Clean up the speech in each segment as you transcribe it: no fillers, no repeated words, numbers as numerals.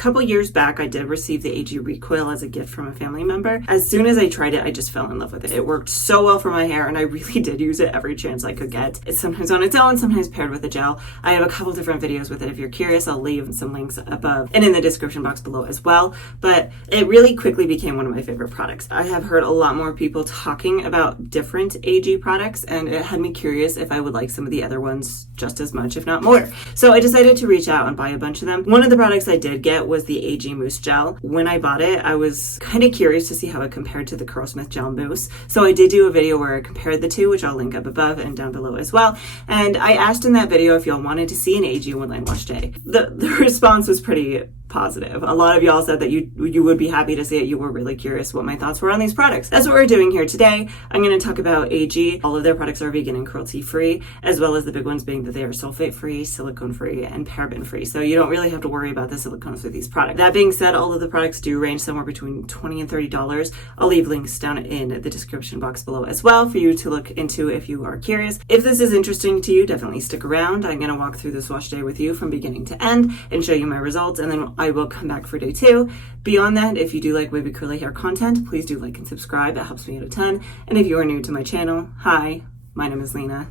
couple years back, I did receive the AG Recoil as a gift from a family member. As soon as I tried it, I just fell in love with it. It worked so well for my hair, and I really did use it every chance I could get. It's sometimes on its own, sometimes paired with a gel. I have a couple different videos with it. If you're curious, I'll leave some links above and in the description box below as well. But it really quickly became one of my favorite products. I have heard a lot more people talking about different AG products, and it had me curious if I would like some of the other ones just as much, if not more. So I decided to reach out and buy a bunch of them. One of the products I did get was the AG Mousse-Gel. When I bought it, I was kind of curious to see how it compared to the Curlsmith Gel Mousse. So I did do a video where I compared the two, which I'll link up above and down below as well. And I asked in that video if y'all wanted to see an AG one-line wash day. The response was pretty positive. A lot of y'all said that you would be happy to see it. You were really curious what my thoughts were on these products. That's what we're doing here today. I'm going to talk about AG. All of their products are vegan and cruelty free, as well as the big ones being that they are sulfate free, silicone free, and paraben free. So you don't really have to worry about the silicones with these products. That being said, all of the products do range somewhere between $20 and $30. I'll leave links down in the description box below as well for you to look into if you are curious. If this is interesting to you, definitely stick around. I'm going to walk through this wash day with you from beginning to end and show you my results, and then I will come back for day 2. Beyond that, if you do like wavy curly hair content, please do like and subscribe. That helps me out a ton. And if you are new to my channel, hi, my name is Lena,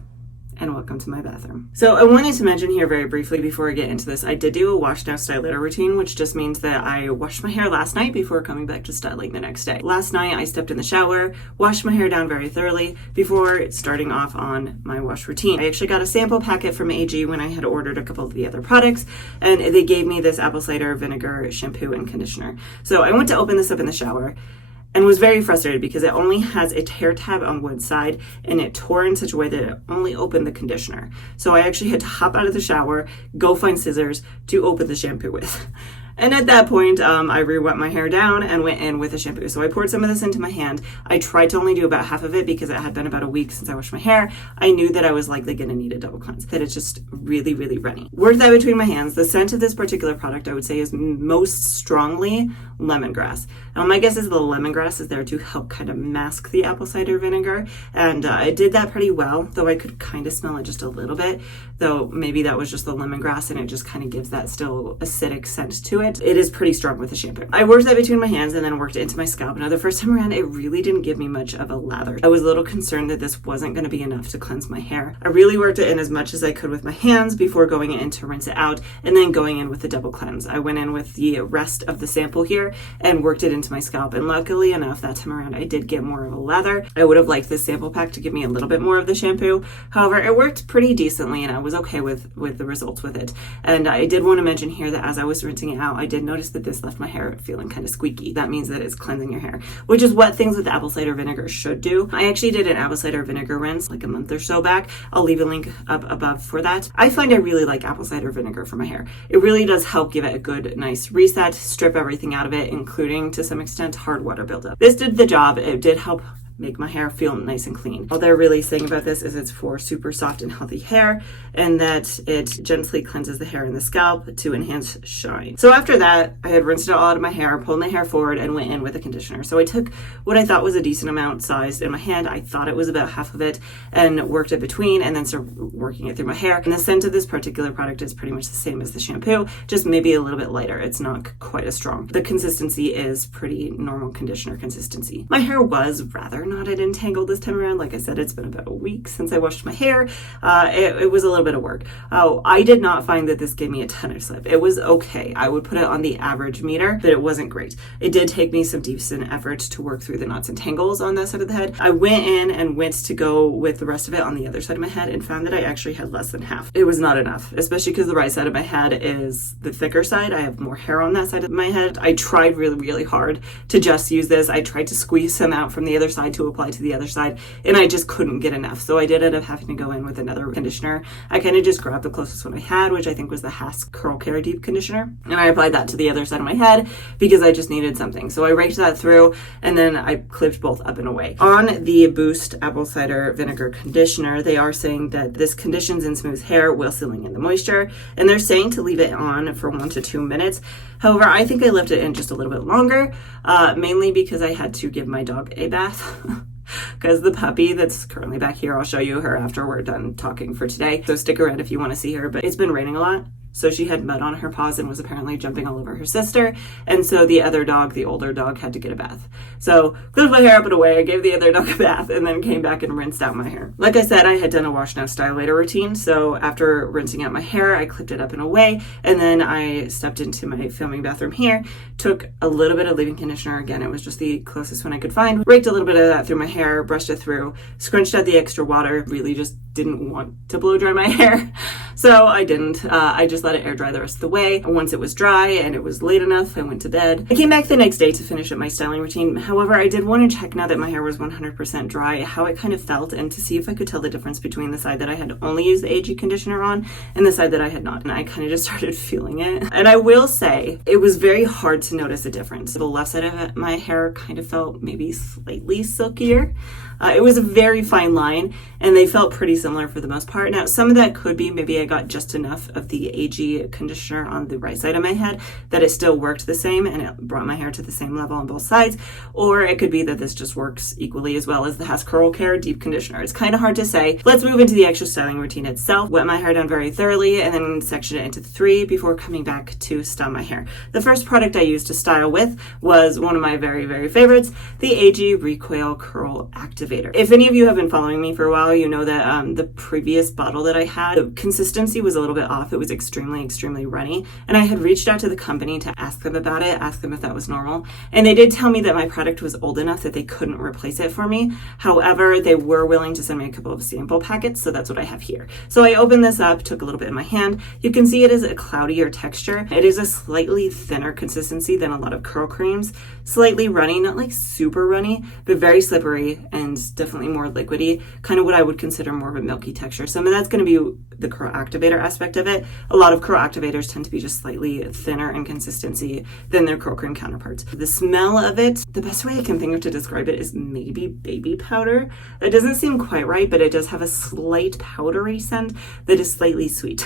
and welcome to my bathroom. So I wanted to mention here very briefly before I get into this, I did do a wash now style later routine, which just means that I washed my hair last night before coming back to styling the next day. Last night I stepped in the shower, washed my hair down very thoroughly before starting off on my wash routine. I actually got a sample packet from AG when I had ordered a couple of the other products, and they gave me this apple cider vinegar shampoo and conditioner. So I went to open this up in the shower and was very frustrated because it only has a tear tab on one side, and it tore in such a way that it only opened the conditioner. So I actually had to hop out of the shower, go find scissors to open the shampoo with. And at that point, I re-wet my hair down and went in with a shampoo. So I poured some of this into my hand. I tried to only do about half of it because it had been about a week since I washed my hair. I knew that I was likely going to need a double cleanse, that it's just really, really runny. Worked that between my hands. The scent of this particular product, I would say, is most strongly lemongrass. Now, my guess is the lemongrass is there to help kind of mask the apple cider vinegar. And I did that pretty well, though I could kind of smell it just a little bit, though maybe that was just the lemongrass and it just kind of gives that still acidic scent to it. It is pretty strong with the shampoo. I worked that between my hands and then worked it into my scalp. Now, the first time around, it really didn't give me much of a lather. I was a little concerned that this wasn't going to be enough to cleanse my hair. I really worked it in as much as I could with my hands before going in to rinse it out and then going in with the double cleanse. I went in with the rest of the sample here and worked it into my scalp. And luckily enough, that time around, I did get more of a lather. I would have liked this sample pack to give me a little bit more of the shampoo. However, it worked pretty decently and I was okay with the results with it. And I did want to mention here that as I was rinsing it out, I did notice that this left my hair feeling kind of squeaky. That means that it's cleansing your hair, which is what things with apple cider vinegar should do. I actually did an apple cider vinegar rinse like a month or so back. I'll leave a link up above for that. I find I really like apple cider vinegar for my hair. It really does help give it a good, nice reset, strip everything out of it, including to some extent hard water buildup. This did the job. It did help make my hair feel nice and clean. All they're really saying about this is it's for super soft and healthy hair, and that it gently cleanses the hair and the scalp to enhance shine. So after that, I had rinsed it all out of my hair, pulled my hair forward, and went in with a conditioner. So I took what I thought was a decent amount sized in my hand. I thought it was about half of it, and worked it between, and then started working it through my hair. And the scent of this particular product is pretty much the same as the shampoo, just maybe a little bit lighter. It's not quite as strong. The consistency is pretty normal conditioner consistency. My hair was rather knotted and tangled this time around. Like I said, it's been about a week since I washed my hair. It was a little bit of work. I did not find that this gave me a ton of slip. It was okay. I would put it on the average meter, but it wasn't great. It did take me some decent effort to work through the knots and tangles on that side of the head. I went in and went to go with the rest of it on the other side of my head and found that I actually had less than half. It was not enough, especially because the right side of my head is the thicker side. I have more hair on that side of my head. I tried really, really hard to just use this. I tried to squeeze some out from the other side to apply to the other side, and I just couldn't get enough. So I did end up having to go in with another conditioner. I kind of just grabbed the closest one I had, which I think was the Hask Curl Care Deep Conditioner, and I applied that to the other side of my head because I just needed something. So I raked that through, and then I clipped both up and away. On the Boost Apple Cider Vinegar Conditioner, they are saying that this conditions and smooths hair while sealing in the moisture, and they're saying to leave it on for 1 to 2 minutes. However, I think I left it in just a little bit longer, mainly because I had to give my dog a bath. Because the puppy that's currently back here, I'll show you her after we're done talking for today. So stick around if you want to see her, but it's been raining a lot. So she had mud on her paws and was apparently jumping all over her sister. And so the other dog, the older dog, had to get a bath. So cleaned my hair up and away. I gave the other dog a bath and then came back and rinsed out my hair. Like I said, I had done a wash now style later routine. So after rinsing out my hair, I clipped it up and away. And then I stepped into my filming bathroom here, took a little bit of leave-in conditioner. Again, it was just the closest one I could find. Raked a little bit of that through my hair, brushed it through, scrunched out the extra water. Really just didn't want to blow dry my hair. So I didn't. I just let it air dry the rest of the way. Once it was dry and it was late enough, I went to bed. I came back the next day to finish up my styling routine. However, I did want to check, now that my hair was 100% dry, how it kind of felt and to see if I could tell the difference between the side that I had only used the AG conditioner on and the side that I had not. And I kind of just started feeling it. And I will say it was very hard to notice a difference. The left side of my hair kind of felt maybe slightly silkier. It was a very fine line and they felt pretty similar for the most part. Now, some of that could be maybe I got just enough of the AG conditioner on the right side of my head that it still worked the same and it brought my hair to the same level on both sides. Or it could be that this just works equally as well as the Has Curl Care Deep Conditioner. It's kind of hard to say. Let's move into the actual styling routine itself. Wet my hair down very thoroughly and then section it into 3 before coming back to style my hair. The first product I used to style with was one of my very, very favorites, the AG Recoil Curl Activator. If any of you have been following me for a while, you know that the previous bottle that I had, the consistency was a little bit off. It was extremely, extremely runny. And I had reached out to the company to ask them about it, ask them if that was normal. And they did tell me that my product was old enough that they couldn't replace it for me. However, they were willing to send me a couple of sample packets, so that's what I have here. So I opened this up, took a little bit in my hand. You can see it is a cloudier texture. It is a slightly thinner consistency than a lot of curl creams. Slightly runny, not like super runny, but very slippery and definitely more liquidy, kind of what I would consider more of a milky texture. Some of that's going to be the curl activator aspect of it. A lot of curl activators tend to be just slightly thinner in consistency than their curl cream counterparts. The smell of it, the best way I can think of to describe it is maybe baby powder. That doesn't seem quite right, but it does have a slight powdery scent that is slightly sweet.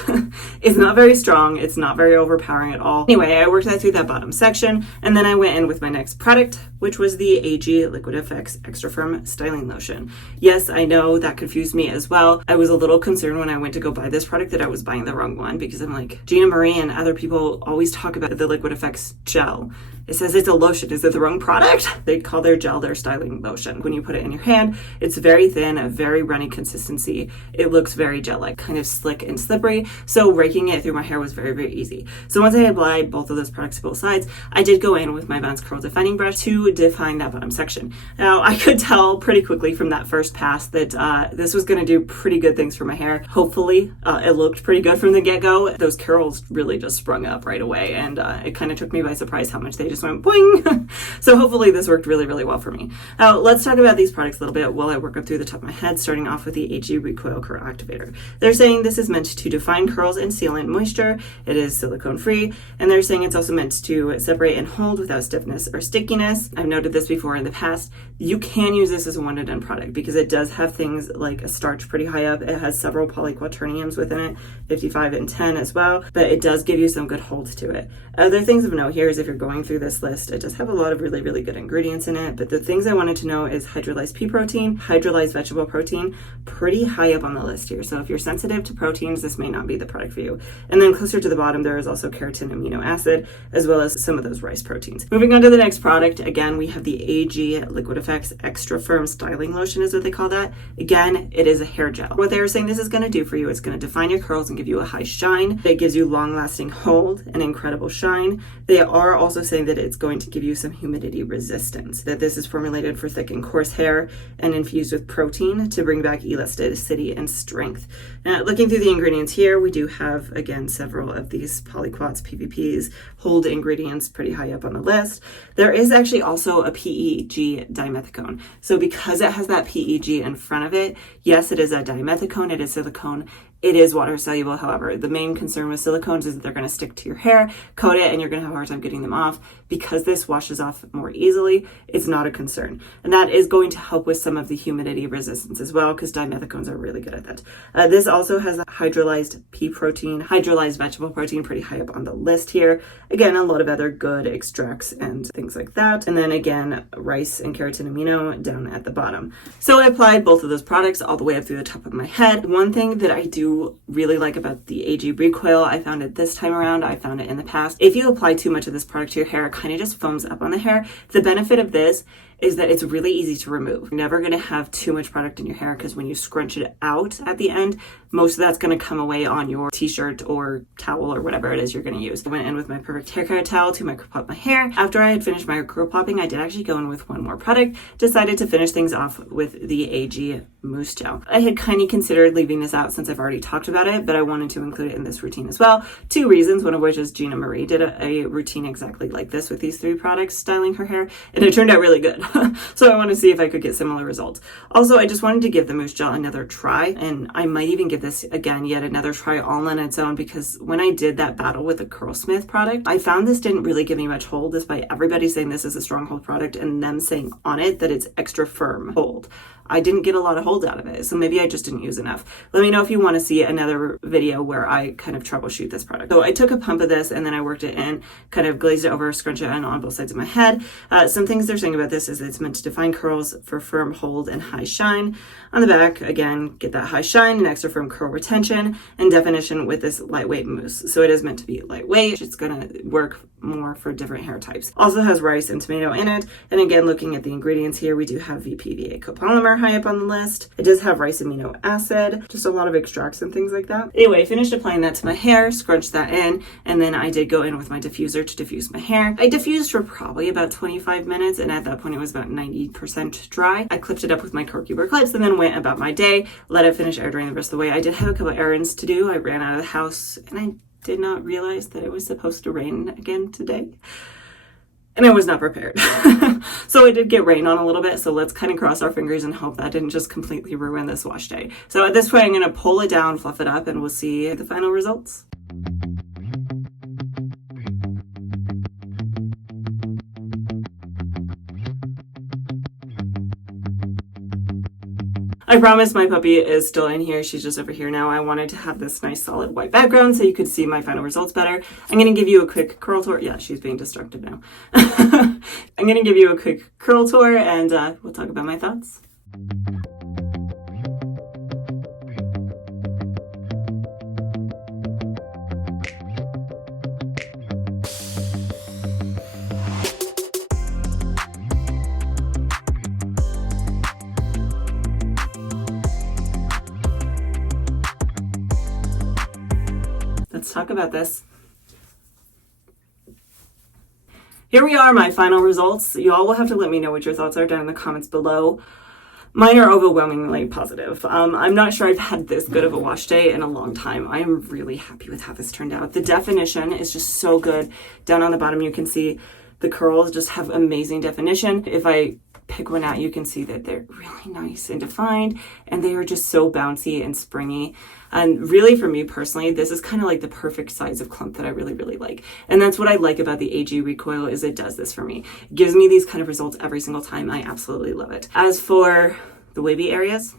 It's not very strong. It's not very overpowering at all. Anyway, I worked that through that bottom section, and then I went in with my next product, which was the AG Liquid FX Extra Firm Styling Lotion. Yes, I know that confused me as well. I was a little concerned when I went to go buy this product that I was buying the wrong one, because I'm like, Gina Marie and other people always talk about the Liquid FX gel. It says it's a lotion. Is it the wrong product? They call their gel their styling lotion. When you put it in your hand, it's very thin, a very runny consistency. It looks very gel-like, kind of slick and slippery. So raking it through my hair was very, very easy. So once I applied both of those products to both sides, I did go in with my Bounce Curl Defining Brush to define that bottom section. Now, I could tell pretty quickly from that first pass that this was going to do pretty good things for my hair. Hopefully, it looked pretty good from the get-go. Those curls really just sprung up right away, and it kind of took me by surprise how much they just went boing. So hopefully this worked really, really well for me. Now, let's talk about these products a little bit while I work up through the top of my head, starting off with the AG Recoil Curl Activator. They're saying this is meant to define curls and seal in moisture. It is silicone-free, and they're saying it's also meant to separate and hold without stiffness or stickiness. I've noted this before in the past. You can use this as a one-and-done product because it does have things like a starch pretty high up. It has several polyquaterniums within it, 55 and 10 as well, but it does give you some good hold to it. Other things of note here is if you're going through this list, it does have a lot of really, really good ingredients in it, but the things I wanted to know is hydrolyzed pea protein, hydrolyzed vegetable protein, pretty high up on the list here. So if you're sensitive to proteins, this may not be the product for you. And then closer to the bottom, there is also keratin amino acid, as well as some of those rice proteins. Moving on to the next product, again, we have the AG Liquid FX Extra Firm Styling Lotion is what they call that. Again, it is a hair gel. What they were saying this is going to do for you, it's going to define your curls and give you a high shine. It gives you long-lasting hold and incredible shine. They are also saying that it's going to give you some humidity resistance, that this is formulated for thick and coarse hair and infused with protein to bring back elasticity and strength. Now, looking through the ingredients here, we do have, again, several of these polyquats, PVPs, hold ingredients pretty high up on the list. There is actually also a PEG dimethicone. So because it has that PEG in front of it, yes, it is a dimethicone, it is silicone. It is water soluble, however. The main concern with silicones is that they're going to stick to your hair, coat it, and you're going to have a hard time getting them off. Because this washes off more easily, it's not a concern. And that is going to help with some of the humidity resistance as well, because dimethicones are really good at that. This also has a hydrolyzed pea protein, hydrolyzed vegetable protein, pretty high up on the list here. Again, a lot of other good extracts and things like that. And then again, rice and keratin amino down at the bottom. So I applied both of those products all the way up through the top of my head. One thing that I do do really like about the AG Recoil. I found it this time around. I found it in the past. If you apply too much of this product to your hair, it kind of just foams up on the hair. The benefit of this is that it's really easy to remove. You're never going to have too much product in your hair because when you scrunch it out at the end, most of that's going to come away on your t-shirt or towel or whatever it is you're going to use. I went in with my perfect hair care towel to micro pop my hair. After I had finished my micro popping, I did actually go in with one more product. Decided to finish things off with the AG Mousse-Gel. I had kind of considered leaving this out since I've already talked about it, but I wanted to include it in this routine as well. 2 reasons, one of which is Gina Marie did a routine exactly like this with these 3 products, styling her hair, and it turned out really good. So I want to see if I could get similar results. Also, I just wanted to give the Mousse-Gel another try, and I might even give this again yet another try all on its own, because when I did that battle with the Curlsmith product, I found this didn't really give me much hold, despite everybody saying this is a strong hold product and them saying on it that it's extra firm hold. I didn't get a lot of hold out of it, so maybe I just didn't use enough. Let me know if you want to see another video where I kind of troubleshoot this product. So I took a pump of this and then I worked it in, kind of glazed it over, scrunch it in on both sides of my head. Some things they're saying about this is it's meant to define curls for firm hold and high shine. On the back, again, get that high shine and extra firm curl retention and definition with this lightweight mousse. So it is meant to be lightweight. It's gonna work more for different hair types. Also has rice and tomato in it. And again, looking at the ingredients here, we do have VPVA copolymer high up on the list. It does have rice amino acid, just a lot of extracts and things like that. Anyway, finished applying that to my hair, scrunched that in, and then I did go in with my diffuser to diffuse my hair. I diffused for probably about 25 minutes, and at that point it was about 90% dry. I clipped it up with my corky burr clips and then went about my day, let it finish air drying the rest of the way. I did have a couple errands to do. I ran out of the house and I did not realize that it was supposed to rain again today. And I was not prepared. So it did get rain on a little bit. So let's kind of cross our fingers and hope that didn't just completely ruin this wash day. So at this point, I'm going to pull it down, fluff it up, and we'll see the final results. I promise my puppy is still in here. She's just over here now. I wanted to have this nice solid white background so you could see my final results better. I'm going to give you a quick curl tour. Yeah, she's being destructive now. I'm going to give you a quick curl tour and we'll talk about my thoughts. Let's talk about this. Here we are, my final results. You all will have to let me know what your thoughts are down in the comments below. Mine are overwhelmingly positive. I'm not sure I've had this good of a wash day in a long time. I am really happy with how this turned out. The definition is just so good. Down on the bottom, you can see the curls just have amazing definition. If I pick one out, you can see that they're really nice and defined, and they are just so bouncy and springy. And really, for me personally, this is kind of like the perfect size of clump that I really, really like. And that's what I like about the AG Recoil, is it does this for me. It gives me these kind of results every single time. I absolutely love it. As for the wavy areas,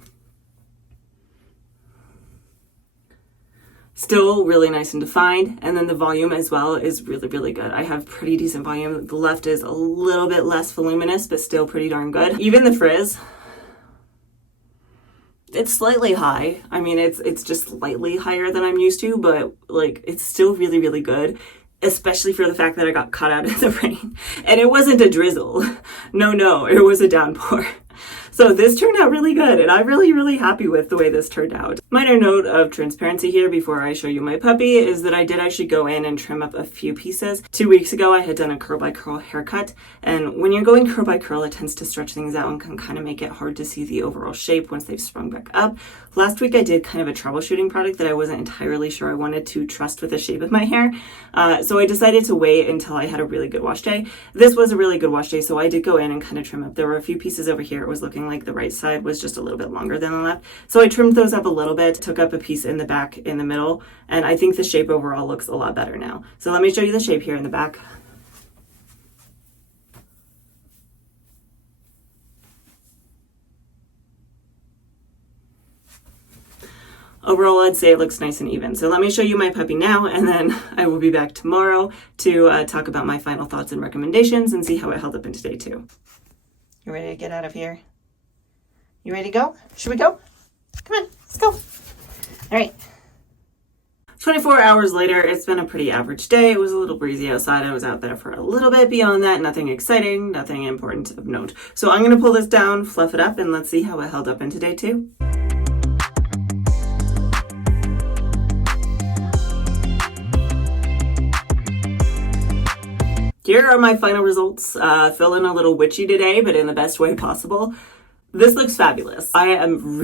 still really nice and defined, and then the volume as well is really, really good. I have pretty decent volume. The left is a little bit less voluminous, but still pretty darn good. Even the frizz, it's slightly high. I mean, it's just slightly higher than I'm used to, but like it's still really, really good, especially for the fact that I got caught out in the rain. And it wasn't a drizzle. No, it was a downpour. So this turned out really good, and I'm really, really happy with the way this turned out. Minor note of transparency here before I show you my puppy is that I did actually go in and trim up a few pieces. 2 weeks ago, I had done a curl by curl haircut, and when you're going curl by curl, it tends to stretch things out and can kind of make it hard to see the overall shape once they've sprung back up. Last week, I did kind of a troubleshooting product that I wasn't entirely sure I wanted to trust with the shape of my hair. So I decided to wait until I had a really good wash day. This was a really good wash day, so I did go in and kind of trim up. There were a few pieces over here. It was looking like the right side was just a little bit longer than the left. So I trimmed those up a little bit, took up a piece in the back in the middle, and I think the shape overall looks a lot better now. So let me show you the shape here in the back. Overall, I'd say it looks nice and even. So let me show you my puppy now, and then I will be back tomorrow to talk about my final thoughts and recommendations and see how it held up in today too. You ready to get out of here? You ready to go? Should we go? Come on, let's go. All right, 24 hours later, it's been a pretty average day. It was a little breezy outside. I was out there for a little bit. Beyond that, nothing exciting, nothing important of note. So I'm going to pull this down, fluff it up, and let's see how it held up into day 2. Here are my final results. Feeling a little witchy today, but in the best way possible. This looks fabulous. I am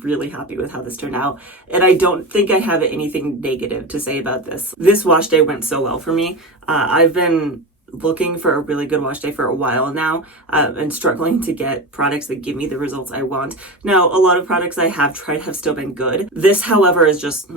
really happy with how this turned out, and I don't think I have anything negative to say about this. This wash day went so well for me. I've been looking for a really good wash day for a while now, and struggling to get products that give me the results I want. Now, a lot of products I have tried have still been good. This, however, is just,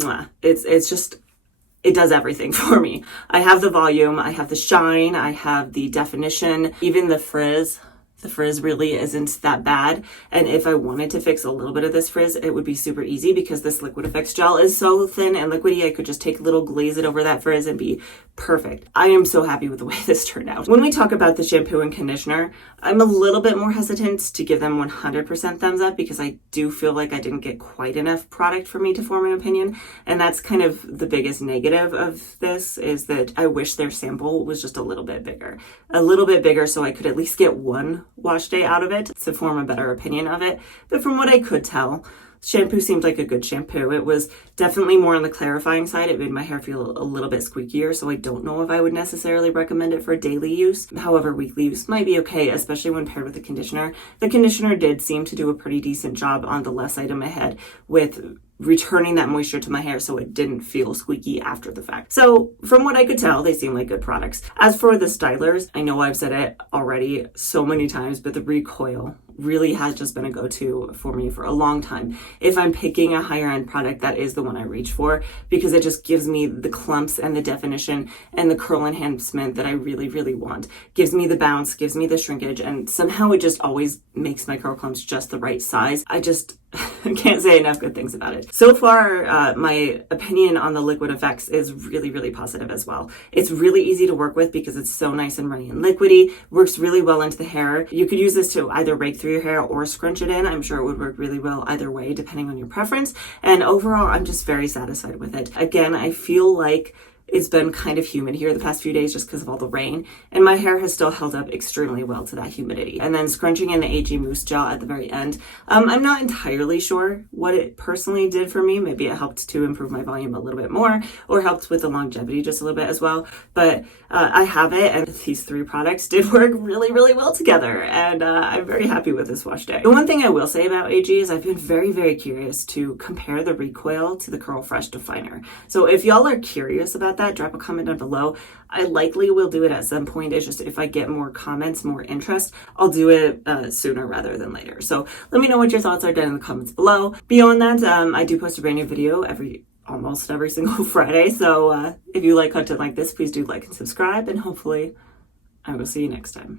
it does everything for me. I have the volume, I have the shine, I have the definition, even the frizz. The frizz really isn't that bad. And if I wanted to fix a little bit of this frizz, it would be super easy because this Liquid Effects gel is so thin and liquidy. I could just take a little, glaze it over that frizz and be perfect. I am so happy with the way this turned out. When we talk about the shampoo and conditioner, I'm a little bit more hesitant to give them 100% thumbs up because I do feel like I didn't get quite enough product for me to form an opinion. And that's kind of the biggest negative of this, is that I wish their sample was just a little bit bigger. A little bit bigger so I could at least get one wash day out of it to form a better opinion of it. But from what I could tell, shampoo seemed like a good shampoo. It was definitely more on the clarifying side. It made my hair feel a little bit squeakier, so I don't know if I would necessarily recommend it for daily use. However, weekly use might be okay, especially when paired with the conditioner. The conditioner did seem to do a pretty decent job on the less item ahead with returning that moisture to my hair so it didn't feel squeaky after the fact. So from what I could tell, they seem like good products. As for the stylers, I know I've said it already so many times, but the Recoil really has just been a go-to for me for a long time. If I'm picking a higher end product, that is the one I reach for because it just gives me the clumps and the definition and the curl enhancement that I really want. Gives me the bounce, gives me the shrinkage, and somehow it just always makes my curl clumps just the right size. I can't say enough good things about it. So far, my opinion on the Liquid Effects is really positive as well. It's really easy to work with because it's so nice and runny and liquidy. Works really well into the hair. You could use this to either rake through your hair or scrunch it in. I'm sure it would work really well either way, depending on your preference. And overall, I'm just very satisfied with it. Again, I feel like it's been kind of humid here the past few days just because of all the rain, and my hair has still held up extremely well to that humidity. And then scrunching in the AG Mousse-Gel at the very end, I'm not entirely sure what it personally did for me. Maybe it helped to improve my volume a little bit more or helped with the longevity just a little bit as well. But I have it, and these 3 products did work really well together, and I'm very happy with this wash day. The one thing I will say about AG is I've been very curious to compare the Recoil to the Curl Fresh Definer. So if y'all are curious about that, drop a comment down below. I likely will do it at some point. It's just if I get more comments, more interest, I'll do it sooner rather than later. So let me know what your thoughts are down in the comments below. Beyond that, I do post a brand new video almost every single Friday. So if you like content like this, please do like and subscribe, and hopefully I will see you next time.